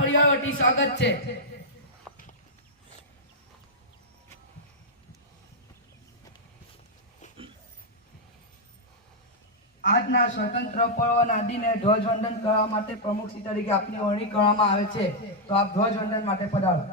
પરિવાર વતી સ્વાગત છે। આજના સ્વતંત્ર પર્વના દિને ધ્વજવંદન કરવા માટે પ્રમુખશ્રી તરીકે આપની વરણી કરવામાં આવે છે, તો આપ ધ્વજવંદન માટે પધારો।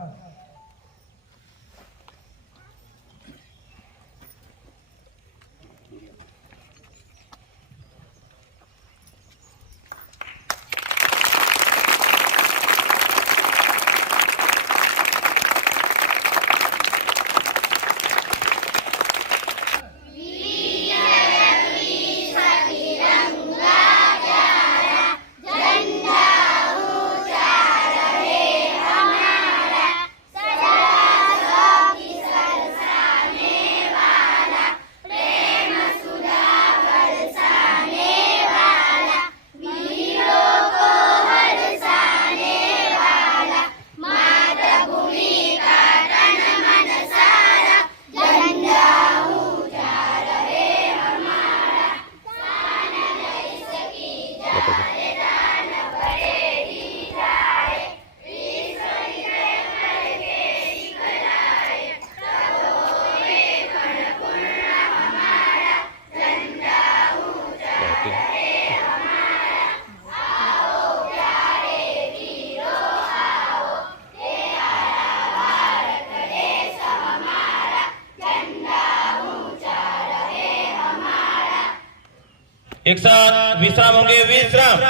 एक साथ विश्राम होंगे, विश्राम,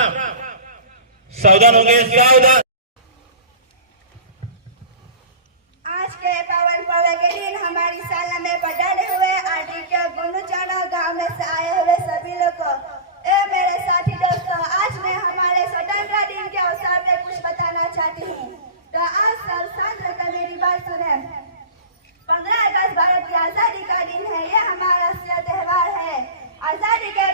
सावधान होंगे, सावधान। आज के पावन पर्व के दिन हमारी शाला में पधारे हुए आदित्य गुंडचाना गांव में से आए हुए सभी लोग ए मेरे साथी दोस्तों, आज मैं हमारे स्वतंत्रता दिन के अवसर पे कुछ बताना चाहती हूँ। तो आज सब शांत होकर मेरी बात सुने। 15 अगस्त भारत की आजादी का दिन है। ये हमारा राष्ट्रीय त्योहार है। आजादी के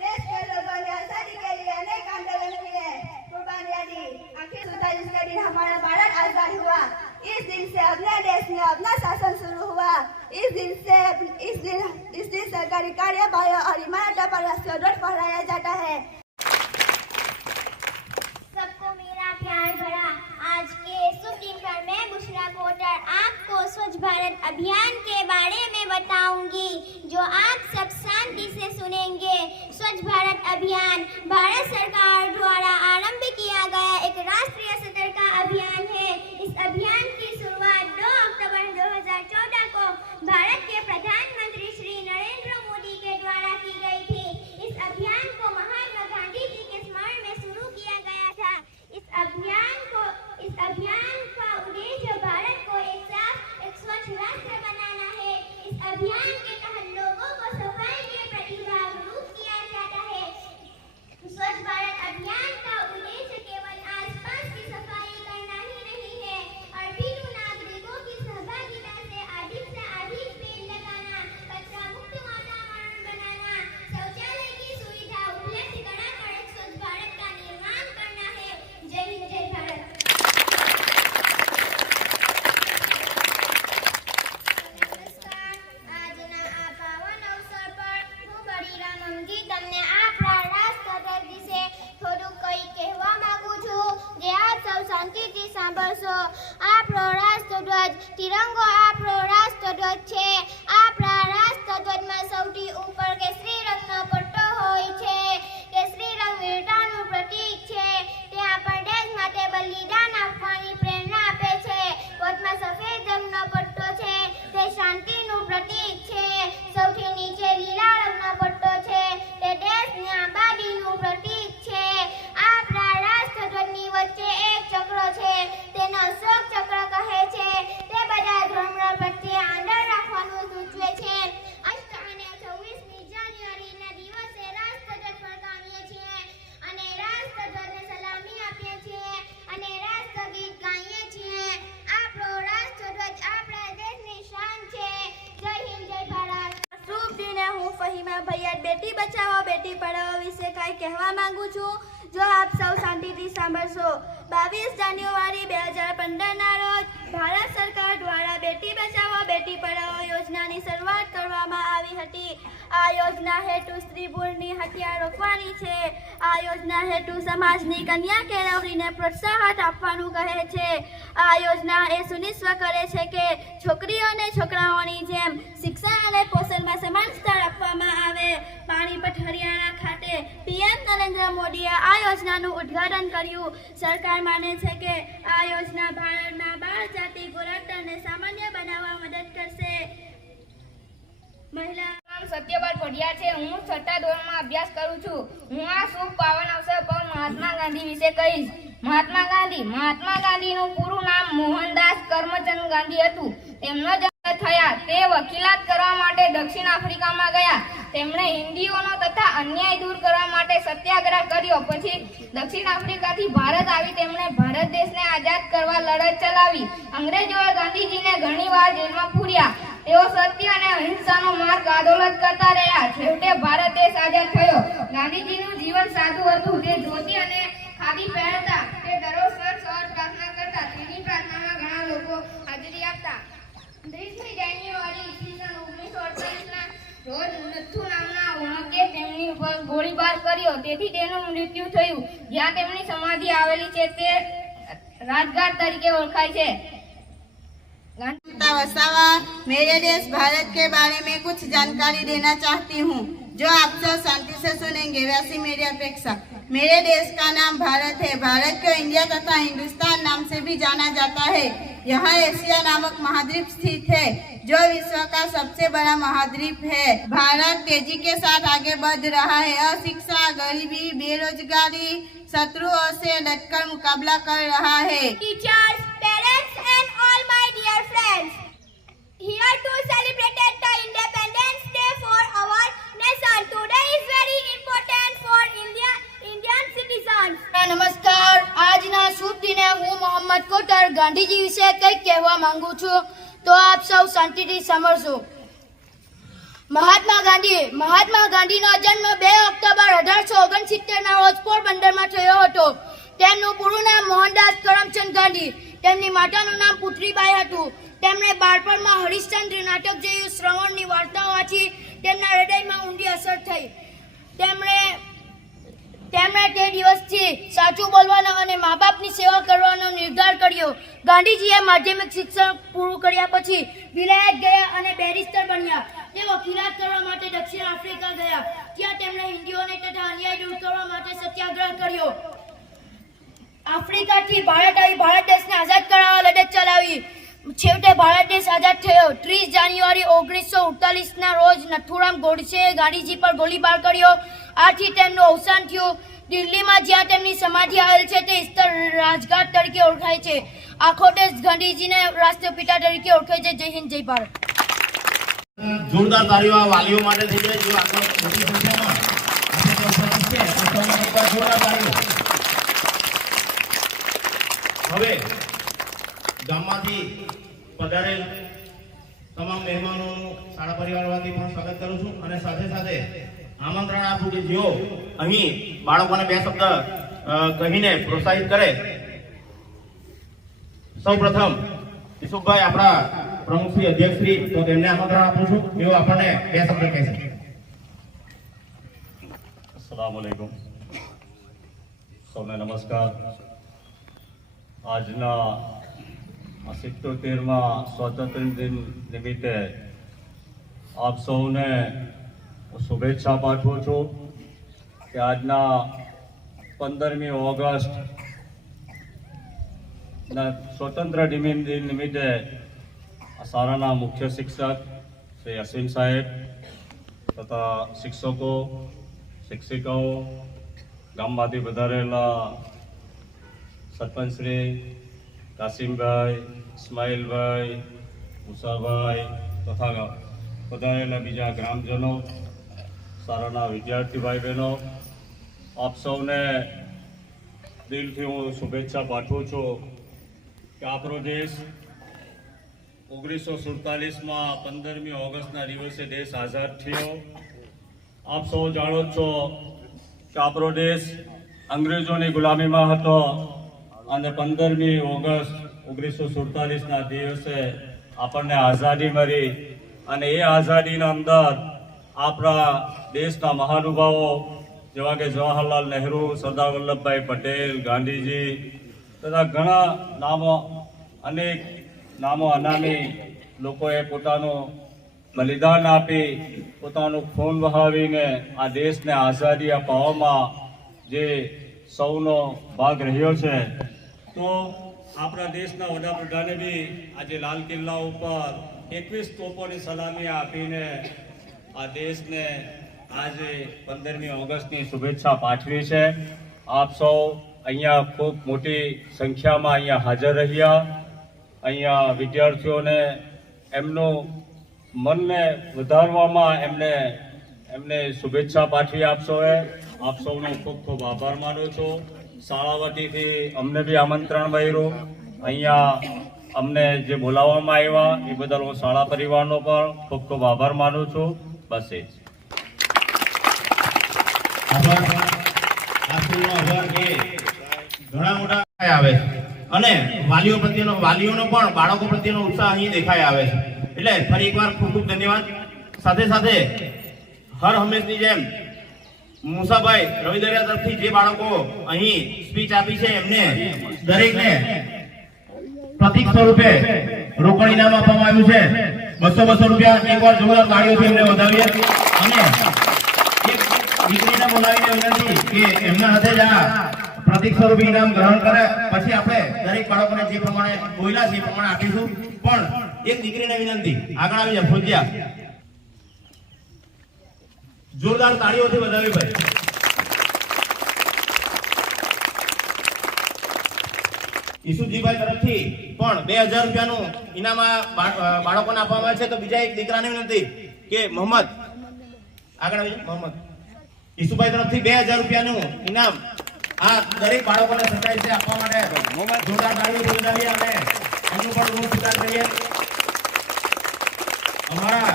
देश के लोगों ने आजादी के लिए अनेक आंदोलन किए, कुर्बानियां दी। आखिर 47 के दिन हमारा भारत आजाद हुआ। इस दिन से अपने देश में अपना शासन शुरू हुआ। इस दिन सरकारी कार्यवाही और इमारतों पर राष्ट्रीय ध्वज फहराया जाता है। सबको मेरा प्यार भरा आज के शुभ दिन पर मैं बुशरा कोटर आपको स्वच्छ भारत अभियान के बारे में बताऊंगी, जो आप सब शांति से सुनेंगे। स्वच्छ भारत अभियान भारत सरकार द्वारा आरंभ किया गया एक राष्ट्रीय सतर्कता अभियान है। इस अभियान की शुरुआत 2 अक्टूबर 2014 को भारत के प्रधानमंत्री श्री नरेंद्र मोदी के द्वारा की गई थी। इस अभियान को महात्मा गांधी जी के स्मरण में शुरू किया गया था। इस अभियान का उद्देश्य भारत को एक साफ, एक स्वच्छ राष्ट्र बनाना है। इस अभियान के तहत लोगों को सफाई के प्रति जागरूक किया जाता है। स्वच्छ भारत अभियान का उद्देश्य केवल आसपास की सफाई करना ही नहीं है, अर्पित नागरिकों की सहभागिता से अधिक पेड़ लगाना, कचरा मुक्त वातावरण बनाना, शौचालय की सुविधा उपलब्ध कराकर एक स्वच्छ भारत का निर्माण करना है। जय हिंद, जय भारत। नमस्कार, આજના આ પાવન અવસર પર હું બળીરામ અંગી તમને આપણા રાષ્ટ્રધ્વજ વિશે થોડું કંઈ કહેવા માંગુ છું, જે આપ સૌ શાંતિથી સાંભળશો। આપણો રાષ્ટ્રધ્વજ તિરંગો આપણો રાષ્ટ્રધ્વજ છે। આપણા રાષ્ટ્રધ્વજમાં સૌથી ઉપર કેસરી રંગનો પટ્ટો હોય છે। કેસરી રંગ વીરતાનું પ્રતીક છે। તે આપણા દેશ માટે બલિદાન આપવાની પ્રેરણા આપે છે। ધ્વજમાં સફેદ રંગનો પટ્ટો છે, તે શાંતિનું પ્રતીક છે। સૌથી નીચે લીલા રંગનો પટ્ટો છે, તે દેશની આબાદીનું પ્રતીક છે। આપણા રાષ્ટ્રધ્વજની વચ્ચે એક ચક્ર છે, તેને અશોક ચક્ર કહે છે। તે બધા ધર્મ પ્રત્યે આદર રાખવાનું સૂચવે છે। અને 26મી જાન્યુઆરીના દિવસે રાષ્ટ્રધ્વજ ફરકાવીએ છીએ અને રાષ્ટ્રધ્વજને સલામી આપીએ છીએ અને રાષ્ટ્રગીત ગાઈએ છીએ। આપણો રાષ્ટ્રધ્વજ આપણા દેશની શાન છે। જય હિન્દ, જય ભારત। શુભ દિને હું ફહીમા ભૈયા બેટી બચાવો બેટી પઢાઓ વિશે કાંઈ કહેવા માંગુ છું, જો આપ સૌ શાંતિથી સાંભળશો। 22 જાન્યુઆરી 2015 ના રોજ ભારત સરકાર દ્વારા બેટી બચાવો બેટી પઢાઓ યોજનાની શરૂઆત કરવામાં કરવામાં આવી હતી. આ યોજના હેતુ સ્ત્રી ભ્રૂણની હત્યા રોકવાની છે. આ યોજના હેતુ સમાજની કન્યા કેળવણીને પ્રોત્સાહન આપવાનું કહે છે. આ યોજના એ સુનિશ્ચિત કરે છે કે છોકરીઓ અને છોકરાઓની જેમ શિક્ષણ અને પોષણમાં સમાન સ્થળ આપવામાં આવે. પાણીપત હરિયાણા ખાતે પીએમ નરેન્દ્ર મોદીએ આ યોજનાનું ઉદ્ઘાટન કર્યું. સરકાર માને છે કે આ યોજના ભારતમાં બાળ જાતિ ગુણોત્તરને સામાન્ય બનાવવા મદદ કરશે. મહિલા નામ સત્યપાલ પઢિયા છે. હું 6ઠા ધોરણમાં અભ્યાસ કરું છું. હું આ શુભ પાવન અવસર પર મહાત્મા ગાંધી વિશે કહીશ. મહાત્મા ગાંધીનું પૂરું નામ મોહનદાસ કરમચંદ ગાંધી હતું. તેમનો જન્મ થયા તે વકીલાત કરવા માટે દક્ષિણ આફ્રિકામાં ગયા. તેમણે હિન્દીઓનો તથા અન્યાય દૂર કરવા માટે સત્યાગ્રહ કર્યો. પછી દક્ષિણ આફ્રિકાથી ભારત આવી તેમણે ભારત દેશને આઝાદ કરવા લડત ચલાવી. અંગ્રેજોએ ગાંધીજીને ઘણીવાર જેલમાં પૂર્યા. તેઓ સત્ય અને અહિંસાનો માર્ગ આંદોલન કરતા રહ્યા. છેવટે ભારત દેશ આઝાદ થયો. ગાંધીજીનું જીવન સાદું હતું. તે ધોતી અને ખાદી પહેરતા. તે દરરોજ સવાર પ્રાર્થના કરતા. તેની પ્રાર્થનામાં ઘણા લોકો હાજરી આપતા. 30મી જાન્યુઆરી ઈસવીસન 1948ના રોજ નથુ નામના વણકે તેમની ઉપર ગોળીબાર કર્યો. તેથી તેનું મૃત્યુ થયું. જ્યાં તેમની સમાધિ આવેલી છે તે રાજઘાટ તરીકે ઓળખાય છે. वसावा मेरे देश भारत के बारे में कुछ जानकारी देना चाहती हूँ जो आप सब शांति से सुनेंगे वैसी मेरी अपेक्षा। मेरे देश का नाम भारत है। भारत को इंडिया तथा हिंदुस्तान नाम से भी जाना जाता है। यहाँ एशिया नामक महाद्वीप स्थित है जो विश्व का सबसे बड़ा महाद्वीप है। भारत तेजी के साथ आगे बढ़ रहा है और शिक्षा, गरीबी, बेरोजगारी, शत्रुओं से डटकर मुकाबला कर रहा है। teachers, parents and all my dear friends, here to celebrate the Independence Day for our nation. Today is very important for Indian citizens. નમસ્કાર. આજના શુભ દિને હું મોહમ્મદ કોટર ગાંધીજી વિશે કંઈક કહેવા માંગુ છું, તો આપ સૌ શાંતિથી સાંભળજો. મહાત્મા ગાંધીનો જન્મ 2 ઓક્ટોબર 1869ના રોજ પોરબંદરમાં થયો હતો. તેમનું પૂરું નામ મોહનદાસ કરમચંદ ગાંધી. તેમની માતાનું નામ પુત્રીબાઈ હતું. તેમણે બાળપણમાં હરિશ્ચંદ્ર નાટક જેવી શ્રવણની વાર્તાઓ વાંચી તેમના હૃદયમાં ઊંડી અસર થઈ. તેમણે તે દિવસથી સાચું બોલવાનો અને મા બાપની સેવા કરવાનો નિર્ધાર કર્યો. ગાંધીજીએ માધ્યમિક શિક્ષણ પૂરું કર્યા પછી વિલાયત ગયા અને બેરિસ્ટર બન્યા. તે વકીલાત કરવા માટે દક્ષિણ આફ્રિકા ગયા. ત્યાં તેમણે હિન્દીઓને તથા અન્યાય દૂર કરવા માટે સત્યાગ્રહ કર્યો. આફ્રિકાથી ભારત આવી ભારત દેશને આઝાદ કરાવવા લડત ચલાવી. છેવટે ભારત દેશ આઝાદ થયો. 30 જાન્યુઆરી 1948ના રોજ નથુરામ ગોડસેએ ગાંધીજી પર ગોળીબાર કર્યો. આથી તેમનું અવસાન થયું. દિલ્હીમાં જ્યાં તેમની સમાધિ આવેલ છે તે સ્થળ રાજઘાટ તરીકે ઓળખાય છે. આખો દેશ ગાંધીજીને રાષ્ટ્રપિતા તરીકે ઓળખે છે. જય હિન્દ, જય ભારત. જોરદાર તાળીઓ આ વાલીઓ માટે થઈ જાય. જો આગળ મોટી સંખ્યામાં ઉપસ્થિત છે તો સૌને એકવાર જોરદાર તાળીઓ. હવે ગામમાંથી પધારેલ તમામ મહેમાનોનું શાળા પરિવાર વતી પણ સ્વાગત કરું છું અને સાથે સાથે આમંત્રણ આપું કે જેઓ અહીં બાળકોને 2 શબ્દ કહીને પ્રોત્સાહિત કરે. સૌપ્રથમ ઈસુભાઈ આપણા પ્રમુખ શ્રી અધ્યક્ષ શ્રી, તો તેમને આમંત્રણ આપું છું. તેઓ આપણને 2 શબ્દ કહેશે. अस्सलाम वालेकुम. સૌને નમસ્કાર. આજના 77મા સ્વાતંત્ર્ય દિન નિમિત્તે આપ સૌને શુભેચ્છા પાઠવું છું કે આજના 15મી ઓગસ્ટના સ્વતંત્ર દિન નિમિત્તે શાળાના મુખ્ય શિક્ષક શ્રી અશ્વિન સાહેબ તથા શિક્ષકો, શિક્ષિકાઓ, ગામમાંથી વધારેલા સરપંચ શ્રી કાસિમભાઈ, ઇસ્માઇલભાઈ, મુસાભાઈ તથા વધારેલા બીજા ગ્રામજનો, શાળાના વિદ્યાર્થી ભાઈ બહેનો, આપ સૌને દિલથી હું શુભેચ્છા પાઠવું છું કે આપણો દેશ 1947માં 15મી ઓગસ્ટના દિવસે દેશ આઝાદ થયો. આપ સૌ જાણો છો કે આપણો દેશ અંગ્રેજોની ગુલામીમાં હતો અને 15મી ઓગસ્ટ 1947ના દિવસે આપણને આઝાદી મળી અને એ આઝાદીના અંદર આપણા દેશના મહાનુભાવો જેવા કે જવાહરલાલ નહેરુ, સરદાર વલ્લભભાઈ પટેલ, ગાંધીજી તથા ઘણા નામો, અનેક નામો અનામી લોકોએ પોતાનું બલિદાન આપી, પોતાનું ખૂન વહાવીને આ દેશને આઝાદી અપાવવામાં જે સૌનો ભાગ રહ્યો છે. તો આપણા દેશના વડાપ્રધાને બી આજે લાલ કિલ્લા ઉપર 21 તોપોની સલામી આપીને આ દેશને આજે 15મી ઓગસ્ટની શુભેચ્છા પાઠવી છે. આપ સૌ અહીંયા ખૂબ મોટી સંખ્યામાં અહીંયા હાજર રહ્યા. અહીંયા વિદ્યાર્થીઓને એમનું મનને વધારવામાં એમને શુભેચ્છા પાઠવી. આપ સૌનો ખૂબ ખૂબ આભાર માનું છું. શાળા વતીથી અમને બી આમંત્રણ મળ્યું. અહીંયા અમને જે બોલાવવામાં આવ્યા એ બદલ હું શાળા પરિવારનો પણ ખૂબ ખૂબ આભાર માનું છું. બસ એ જ. આભાર. આ સ્કૂલનો આભાર કે ઘણા મોટા આવે છે અને વાલીઓનો પણ બાળકો પ્રત્યેનો ઉત્સાહ અહીં દેખાઈ આવે છે. એટલે ફરી એકવાર ખૂબ ખૂબ ધન્યવાદ. સાથે સાથે હર હંમેશની જેમ મુસાભાઈ રવિદરિયા તરફથી જે બાળકો અહીં સ્પીચ આપી છે એમને દરેકને પ્રતિક સ્વરૂપે રોકડ ઇનામ આપવામાં આવ્યું છે. 200 રૂપિયા. એકવાર જોરદાર તાળીઓથી એમને વધાવીએ. અને એક દીકરીને બોલાવીને વિનંતી કે એમના હાથે જ આ પ્રતિક સ્વરૂપે ઇનામ ગ્રહણ કરે. પછી આપણે દરેક બાળકોને જે પ્રમાણે બોલ્યા છે એ પ્રમાણે આપીશું. પણ એક દીકરીને વિનંતી, આગળ આવી જાય ફોજિયા. જોરદાર તાળીઓથી વધાવી ભાઈ. ઈસુજીભાઈ તરફથી પણ 2000 રૂપિયાનું ઇનામ બાળકોને આપવામાં આવે છે. તો બીજા એક દીકરાને વિનંતી કે મોહમ્મદ, આગળ આવી જાય મોહમ્મદ. ઈસુભાઈ તરફથી 2000 રૂપિયાનું ઇનામ આ દરેક બાળકોને સરપ્રાઈઝ છે આપવા માટે જોરદાર તાળીઓથી વધાવીએ અને એમનું પણ ઋણ સ્વીકાર કરીએ. અમારા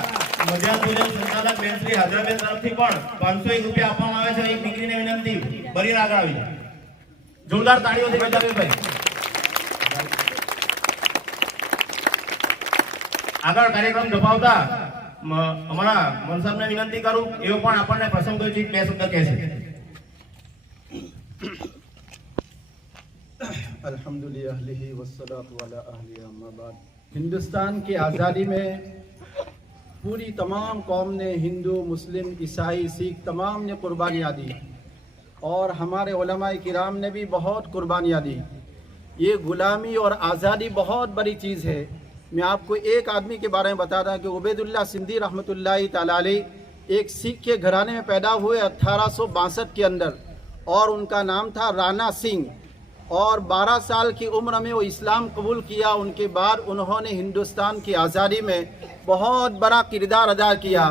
મધ્યાહન ભોજન સંચાલક બેન શ્રી હાજરાબેન તરફથી પણ 501 રૂપિયા આપવામાં આવે છે. એક દીકરીને વિનંતી, બરીર આગળ આવી જાય. જોરદાર તાળીઓથી વધાવીએ ભાઈ. આગળ કાર્યક્રમ ધપાવતા અમારા મનસાબને વિનંતી કરું, એવો પણ આપણને પ્રસંગોચિત 2 શબ્દ કહે છે. अल्हम्दुलिल्लाह वस्सलातु अला अहलिही अम्मा बाद। हिंदुस्तान की आज़ादी में पूरी तमाम कौम ने, हिंदू, मुस्लिम, ईसाई, सिख, तमाम ने कुर्बानियाँ दी और हमारे उलमाए किराम ने भी बहुत कुर्बानियाँ दी। ये गुलामी और आज़ादी बहुत बड़ी चीज़ है। मैं आपको एक आदमी के बारे में बताता हूँ कि उबैदुल्लाह सिंधी रहमतुल्लाहि तआला अलैह एक सिख के घराने में पैदा हुए 1862 के अंदर और उनका नाम था राणा सिंह। और 12 साल की उम्र में वो इस्लाम कबूल किया। उनके बाद उन्होंने हिंदुस्तान की आज़ादी में बहुत बड़ा किरदार अदा किया।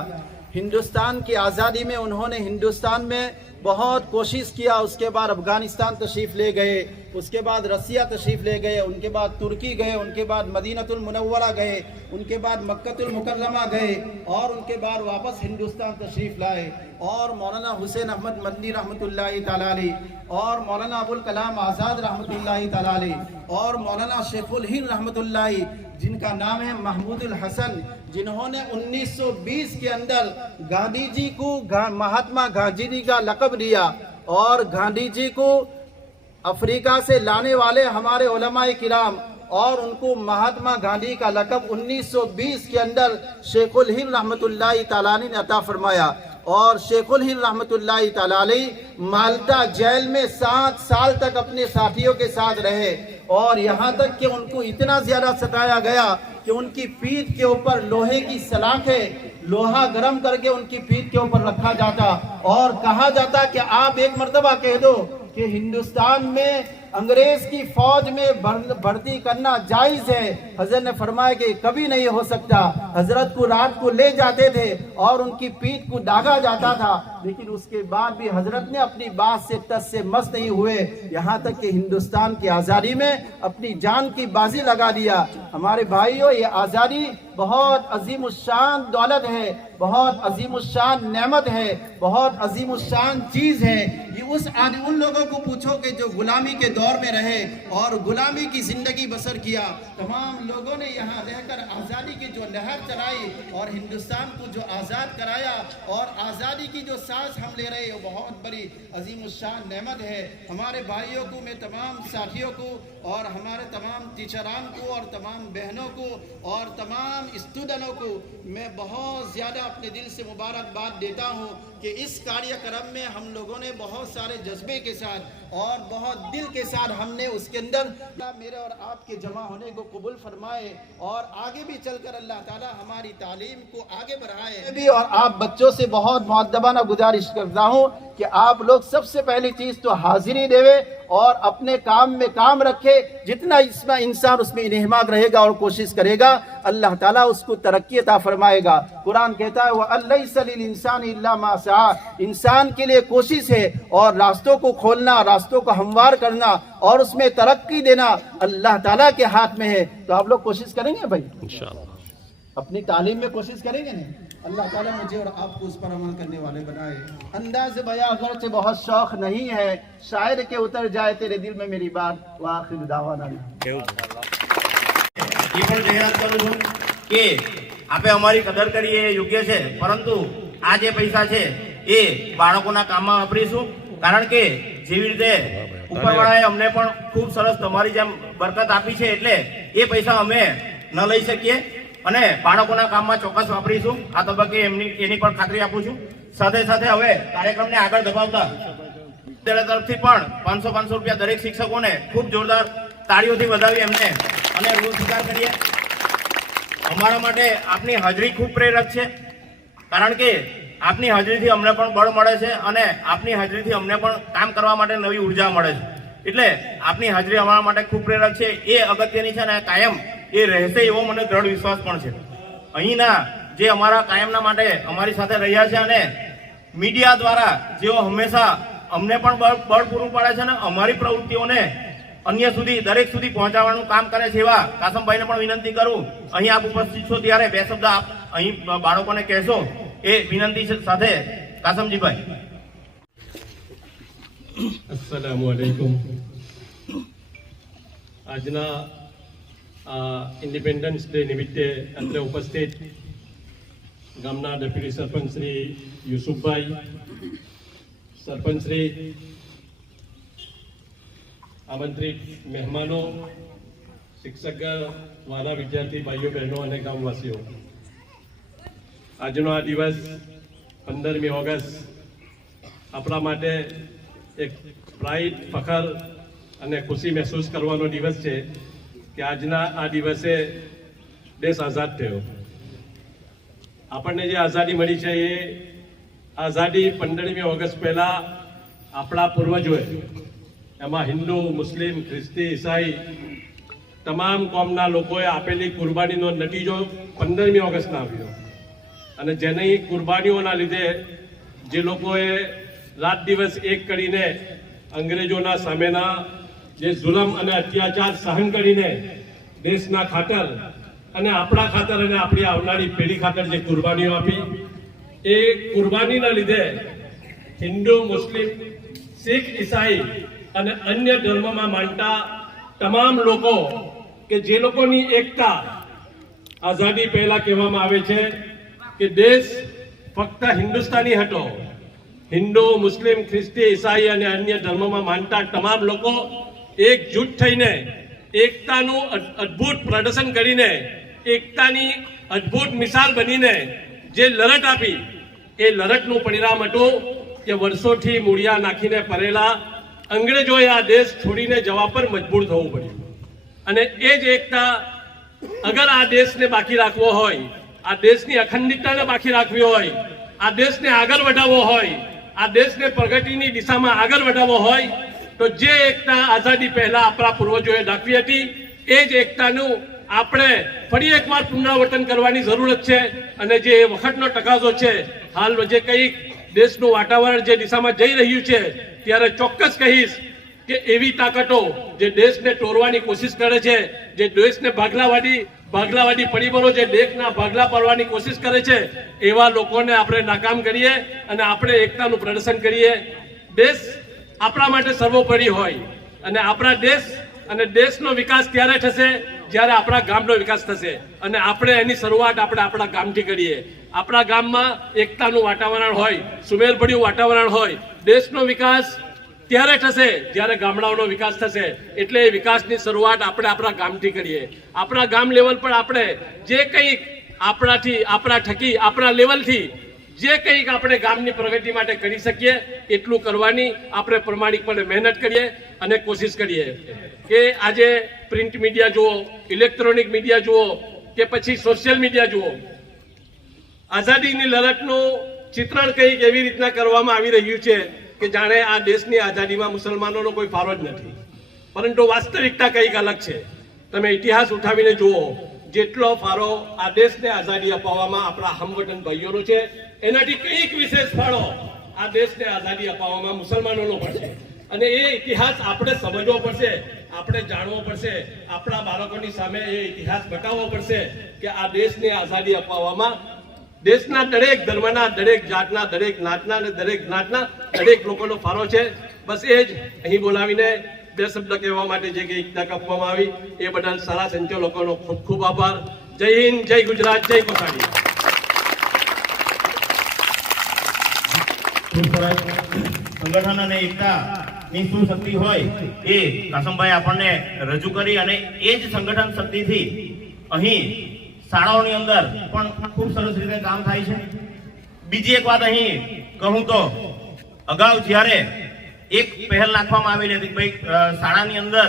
हिंदुस्तान की आज़ादी में उन्होंने हिंदुस्तान में बहुत कोशिश किया। उसके बाद अफ़गानिस्तान तशरीफ़ ले गए, उसके बाद रसिया तशरीफ़ ले गए, उनके बाद तुर्की गए, उनके बाद मदीनतुल मुनव्वरा गए, उनके बाद मक्कतुल मुकर्रमा गए और उनके बाद वापस हिंदुस्तान तशरीफ़ लाए। और मौलाना हुसैन अहमद मदनी रहमतुल्लाहि तआला अलैह और मौलाना अबुल कलाम आज़ाद रहमतुल्लाहि तआला अलैह और मौलाना शेखुल हिंद रहमतुल्लाहि, जिनका नाम है महमूदुल हसन, जिन्होंने 1920 के अंदर गांधी जी को महात्मा गांधी जी का लक़ब दिया। और गांधी जी को अफ्रीका से लाने वाले हमारे उलमाए किराम और उनको महात्मा गांधी का लक़ब 1920 के अंदर शेखुल हिंद रहमतुल्लाहि तआला अलैह ने अता फरमाया। और शेखुल हिंद रहमतुल्लाहि तआला अलैह माल्टा जेल में 7 साल तक अपने साथियों के साथ रहे और यहाँ तक कि उनको इतना ज़्यादा सताया गया कि उनकी पीठ के ऊपर लोहे की सलाखें, लोहा गर्म करके उनकी पीठ के ऊपर रखा जाता और कहा जाता कि आप एक मर्तबा कह दो कि हिंदुस्तान में अंग्रेज की फौज में भर्ती करना जायज़ है। हजरत ने फरमाया कि कभी नहीं हो सकता। हजरत को रात को ले जाते थे और उनकी पीठ को दागा जाता था, लेकिन उसके बाद भी हजरत ने अपनी बात से टस से मस नहीं हुए, यहाँ तक कि हिंदुस्तान की आज़ादी में अपनी जान की बाजी लगा दिया। हमारे भाइयों, ये आज़ादी बहुत अजीम शान दौलत है। बहुत अजीमुशान नेमत है, बहुत अजीमुशान चीज है। ये उन लोगों को पूछो कि जो गुलामी के दौर में रहे और गुलामी की जिंदगी बसर किया। तमाम लोगों ने यहाँ रहकर आज़ादी की जो लहर चलाई और हिंदुस्तान को जो आज़ाद कराया और आज़ादी की जो सांस हम ले रहे हैं वो बहुत बड़ी अजीमुशान नेमत है। हमारे भाइयों को, मैं तमाम साथियों को और हमारे तमाम टीचरान को और तमाम बहनों को और तमाम स्टूडेंटों को मैं बहुत ज़्यादा अपने दिल से मुबारकबाद देता हूँ कि इस कार्यक्रम में हम लोगों ने बहुत सारे जज्बे के साथ और बहुत दिल के साथ हमने उसके अंदर मेरे और आपके जमा होने को कबूल फरमाए और आगे भी चलकर अल्लाह ताला हमारी तालीम को आगे बढ़ाए। मैं भी और आप बच्चों से बहुत मुअद्दबाना गुजारिश करता हूँ कि आप लोग सबसे पहली चीज़ तो हाजिरी देवे और अपने काम में काम रखे। जितना इसमें इंसान उसमें इन्हिमाक रहेगा और कोशिश करेगा, अल्लाह ताला उसको तरक्की अता फरमाएगा। कुरान कहता है वअलैसा लिल इंसानी इल्ला मा सआ, इंसान के लिए कोशिश है और रास्तों को खोलना, रास्तों को हमवार करना और उसमें तरक्की देना अल्लाह ताला के हाथ में है। तो आप लोग कोशिश करेंगे भाई, इंशाअल्लाह अपनी तालीम में कोशिश करेंगे ना। अल्लाह ताला मुझे और आपको उस पर अमल करने वाले बनाए। अंदाज़ बयां अगरचे बहुत शौक नहीं है, शायर के उतर जाए तेरे दिल में मेरी बात। व आखिर दावाना એ પણ જાહેરાત કરું છું કે આપણે અમારી કદર કરીએ એ યોગ્ય છે, પરંતુ આ જે પૈસા છે એ બાળકોના કામમાં વાપરીશું, કારણ કે જેવી રીતે ઉપરવાળાએ અમને પણ ખૂબ સરસ તમારી જેમ બરકત આપી છે એટલે એ પૈસા અમે ન લઈ શકીએ અને બાળકોના કામમાં ચોક્કસ વાપરીશું। આ તબક્કે એની પણ ખાતરી આપું છું। સાથે સાથે હવે કાર્યક્રમને આગળ ધપાવતા વિદ્યાલય તરફથી પણ 500 રૂપિયા દરેક શિક્ષકોને ખૂબ જોરદાર તાળીઓથી વધાવી એમને અને ઋણ સ્વીકાર કરીએ। અમારા માટે આપની હાજરી ખૂબ પ્રેરક છે, કારણ કે આપની હાજરીથી અમને પણ બળ મળે છે અને આપની હાજરીથી અમને પણ કામ કરવા માટે નવી ઉર્જા મળે છે। એટલે આપની હાજરી અમારા માટે ખૂબ પ્રેરક છે, એ અગત્યની છે અને કાયમ એ રહેશે એવો મને દ્રઢ વિશ્વાસ પણ છે। અહીંના જે અમારા કાયમના માટે અમારી સાથે રહ્યા છે અને મીડિયા દ્વારા જેઓ હંમેશા અમને પણ બળ પૂરું પાડે છે અને અમારી પ્રવૃત્તિઓને अन्य सुधी दरेक सुधी पहुंचावानुं काम करे छे एवा कासमभाईने पण विनंती करूं। અહીં આપ ઉપસ્થિત છો ત્યારે બે શબ્દ આપ અહીં બાળકોને કહેશો એ વિનંતી સાથે કાસમજીભાઈ। अस्सलामु अलैकुम। આજના ઇન્ડિપેન્ડન્સ ડે નિમિત્તે અત્રે ઉપસ્થિત ગામના ડેપ્યુટી સરપંચ શ્રી યુસુફભાઈ, સરપંચ શ્રી, आमंत्रित मेहमानों, शिक्षकगण, वाला विद्यार्थी भाईओ बहनों और गामवासीओ, આજનો આ દિવસ 15મી ઓગસ્ટ આપણા માટે એક પ્રાઇડ, ફખર અને ખુશી મહેસૂસ કરવાનો દિવસ છે કે આજના આ દિવસે દેશ આઝાદ થયો। આપણને જે આઝાદી મળી છે એ આઝાદી 15મી ઓગસ્ટ પહેલા આપણા પૂર્વજોએ, એમાં હિન્દુ, મુસ્લિમ, ખ્રિસ્તી, ઈસાઈ તમામ કોમના લોકોએ આપેલી કુરબાનીનો નતીજો 15મી ઓગસ્ટના આવ્યો અને જેની કુરબાનીઓના લીધે જે લોકોએ રાત દિવસ એક કરીને અંગ્રેજોના સામેના જે જુલમ અને અત્યાચાર સહન કરીને દેશના ખાતર અને આપણા ખાતર અને આપણી આવનારી પેઢી ખાતર જે કુરબાનીઓ આપી, એ કુરબાનીના લીધે હિન્દુ, મુસ્લિમ, શીખ, ઈસાઈ અને અન્ય ધર્મમાં માનતા તમામ લોકો કે જે લોકોની એકતા આઝાદી પહેલા કહેવામાં આવે છે કે દેશ ફક્ત હિન્દુસ્તાની હતો, હિન્દુ, મુસ્લિમ, ખ્રિસ્તી, ઈસાઈ અને અન્ય ધર્મમાં માનતા તમામ લોકો એકજૂટ થઈને એકતાનું અદ્ભુત પ્રદર્શન કરીને એકતાની અદ્ભુત મિસાલ બનીને જે લડત આપી, એ લડતનું પરિણામ હતું કે વર્ષોથી મૂળિયા નાખીને પરેલા અંગ્રેજોએ આ દેશ છોડીને જવા પર મજબૂર થવું પડ્યું અને એ જ એકતા અગર આ દેશને બાકી રાખવો હોય, આ દેશની અખંડિતતાને બાકી રાખવી હોય, આ દેશને આગળ વધારવો હોય, આ દેશને પ્રગતિની દિશામાં આગળ વધારવો હોય તો જે એકતા આઝાદી પહેલા આપણા પૂર્વજોએ દાખવી હતી એ જ એકતાનું આપણે ફરી એકવાર પુનરાવર્તન કરવાની જરૂરત છે અને જે વખતનો તકાજો છે, હાલ જે કંઈક દેશનું વાતાવરણ જે દિશામાં જઈ રહ્યું છે ત્યારે ચોક્કસ કહીશ કે એવી તાકાતો જે દેશને તોડવાની કોશિશ કરે છે, જે દેશને ભાગલાવાદી પરિબળો જે દેશના ભાગલા પાડવાની કોશિશ કરે છે, એવા લોકોને આપણે નાકામ કરીએ અને આપણે એકતાનું પ્રદર્શન કરીએ. દેશ આપણા માટે સર્વોપરી હોય અને આપણા દેશ અને દેશનો વિકાસ ત્યારે થશે જ્યારે આપણા ગામનો વિકાસ થશે અને આપણે એની શરૂઆત આપણે આપણા ગામથી કરીએ. આપણા ગામમાં એકતાનું વાતાવરણ હોય, સુમેળભર્યું વાતાવરણ હોય. દેશનો વિકાસ ત્યારે થશે જ્યારે ગામડાઓનો વિકાસ થશે. એટલે એ વિકાસની શરૂઆત આપણે આપણા ગામથી કરીએ. આપણા ગામ લેવલ પર આપણે જે કંઈક આપણા થકી આપણા લેવલથી જે કંઈક આપણે ગામની પ્રગતિ માટે કરી શકીએ એટલું કરવાની આપણે પ્રમાણિકપણે મહેનત કરીએ અને કોશિશ કરીએ. કે આજે પ્રિન્ટ મીડિયા જુઓ, ઇલેક્ટ્રોનિક મીડિયા જુઓ કે પછી સોશિયલ મીડિયા જુઓ, આઝાદીની લડતનું ચિત્રણ કંઈક એવી રીતના કરવામાં આવી રહ્યું છે કે જાણે આ દેશની આઝાદીમાં મુસલમાનોનો કોઈ ફાળો જ નથી. પરંતુ વાસ્તવિકતા કંઈક અલગ છે. તમે ઇતિહાસ ઉઠાવીને જુઓ, જેટલો ફાળો આ દેશને આઝાદી અપાવવામાં આપણા હમવતન ભાઈઓનો છે, એનાથી કંઈક વિશેષ ફાળો આ દેશને આઝાદી અપાવવામાં મુસલમાનોનો પડશે. અને એ ઇતિહાસ આપણે સમજવો પડશે, આપણે જાણવો પડશે. આપણા બાળકોની સામે એ ઇતિહાસ બતાવવો પડશે કે આ દેશને આઝાદી અપાવવામાં દેશના દરેક ધર્મના, દરેક જાતના, દરેક નાતના અને દરેક જ્ઞાતના દરેક લોકોનો ફાળો છે. બસ એ જ અહીં બોલાવીને બે શબ્દ કહેવા માટે જે કંઈ તક આપવામાં આવી એ બદલ સારા સંચાલકોનો ખૂબ ખૂબ આભાર. જય હિન્દ, જય ગુજરાત, જય કોસાડી. સંગઠન અને એકતાની શું શક્તિ હોય એ કાસમભાઈ આપણને રજૂ કરી અને એ જ સંગઠન શક્તિથી અહીં શાળાઓની અંદર પણ ખૂબ સરસ રીતે કામ થાય છે. બીજી એક વાત અહીં કહું તો અગાઉ જ્યારે એક પહેલ નાખવામાં આવેલી હતી, ભાઈ શાળાની અંદર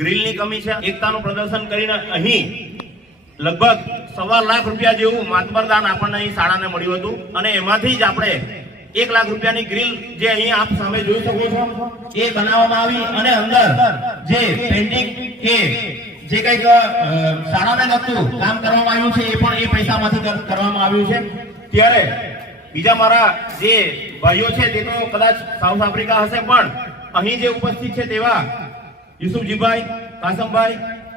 ગ્રીલની કમી છે, એકતાનું પ્રદર્શન કરીને અહીં લગભગ 1.25 લાખ રૂપિયા જેવું માતબરદાન આપણને અહીં શાળાને મળ્યું હતું અને એમાંથી જ આપણે 1 લાખ રૂપિયાની ગ્રીલ જે અહીં આપ સામે જોઈ શકો છો એ બનાવવામાં આવી અને અંદર જે પેન્ટિંગ કે જે કંઈક શાળાને લગતું કામ કરવામાં આવ્યું છે એ પણ એ પૈસામાંથી કરવામાં આવ્યું છે. ત્યારે બીજા મારા જે ભાઈઓ છે તે તો કદાચ સાઉથ આફ્રિકા હશે, પણ અહીં જે ઉપસ્થિત છે તેવા યુસુફજીભાઈ, કાસમભાઈ,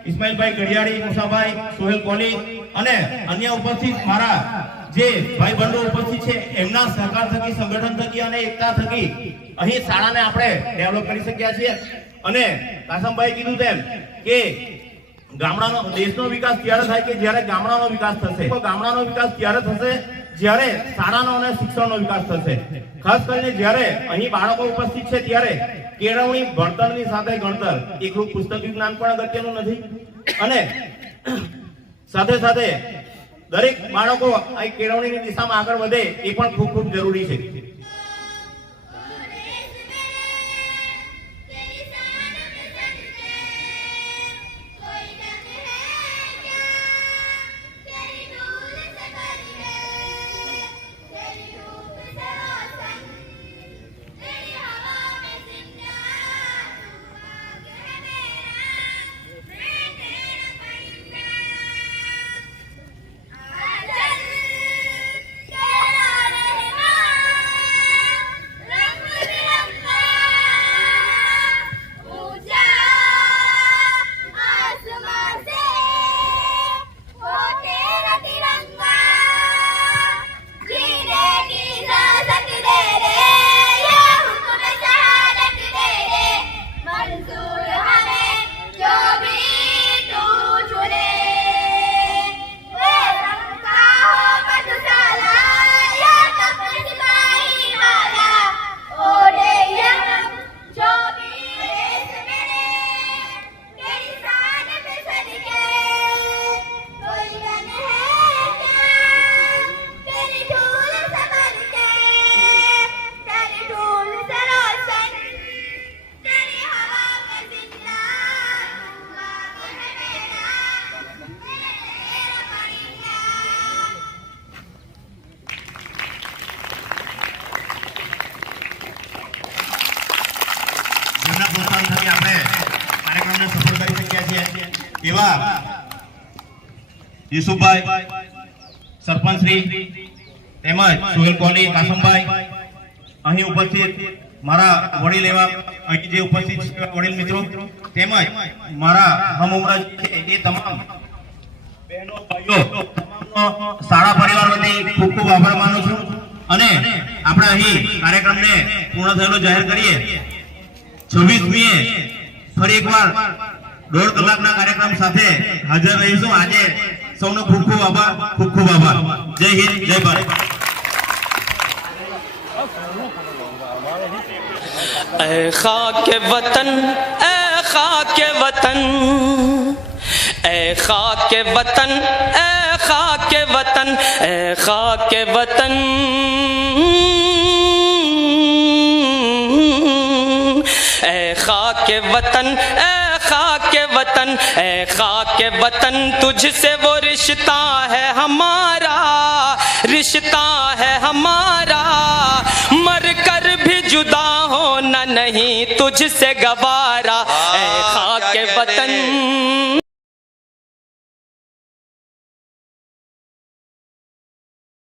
ઇસ્માઇલભાઈ ગઢિયાળી, મુસાભાઈ, સોહેલ કોલી અને અન્ય ઉપસ્થિત મારા જે ભાઈ બંધો ઉપસ્થિત છે એમના સહકાર થકી, સંગઠન થકી અને એકતા થકી અહીં શાળાને આપણે ડેવલપ કરી શક્યા છીએ. અને કાસમભાઈ કીધું તેમ કે ગામડાનો દેશનો વિકાસ ત્યારે થાય કે જ્યારે ગામડાનો વિકાસ થશે. તો ગામડાનો વિકાસ ત્યારે થશે જ્યારે શાળાનો અને શિક્ષણનો વિકાસ થશે. ખાસ કરીને જ્યારે અહીં બાળકો ઉપસ્થિત છે ત્યારે કેળવણી ભણતરની સાથે ગણતર, એકલું પુસ્તકી જ્ઞાન પણ અગત્યનું નથી અને સાથે સાથે દરેક બાળકો આ કેળવણીની દિશામાં આગળ વધે એ પણ ખૂબ ખૂબ જરૂરી છે. યુસુફભાઈ, સરપંચ શ્રી તેમજ સોહેલ કોલી, કાસમભાઈ, અહીં ઉપસ્થિત મારા વડીલ એવા અહીં જે ઉપસ્થિત છે વડીલ મિત્રો તેમજ મારા હમઉમરા છે એ તમામ બહેનો ભાઈઓ તમામનો શાળા પરિવાર વતી ખૂબ ખૂબ આભાર માનું છું અને આપણે અહીં કાર્યક્રમને પૂર્ણ થયેલો જાહેર કરીએ 26મીએ ફરી એકવાર 1.5 કલાકના કાર્યક્રમ સાથે હાજર રહીશું આજે સૌનો ખૂબ ખૂબ આભાર જય હિન્દ જય ભારત ऐ खाके वतन ऐ खाके वतन ऐ खाके वतन ऐ खाके वतन ऐ खाके वतन ऐ खाके वतन ऐ खाके वतन ऐ खाके वतन तुझसे वो रिश्ता है हमारा मर कर भी जुदा होना नहीं तुझसे गवारा ऐ खाके वतन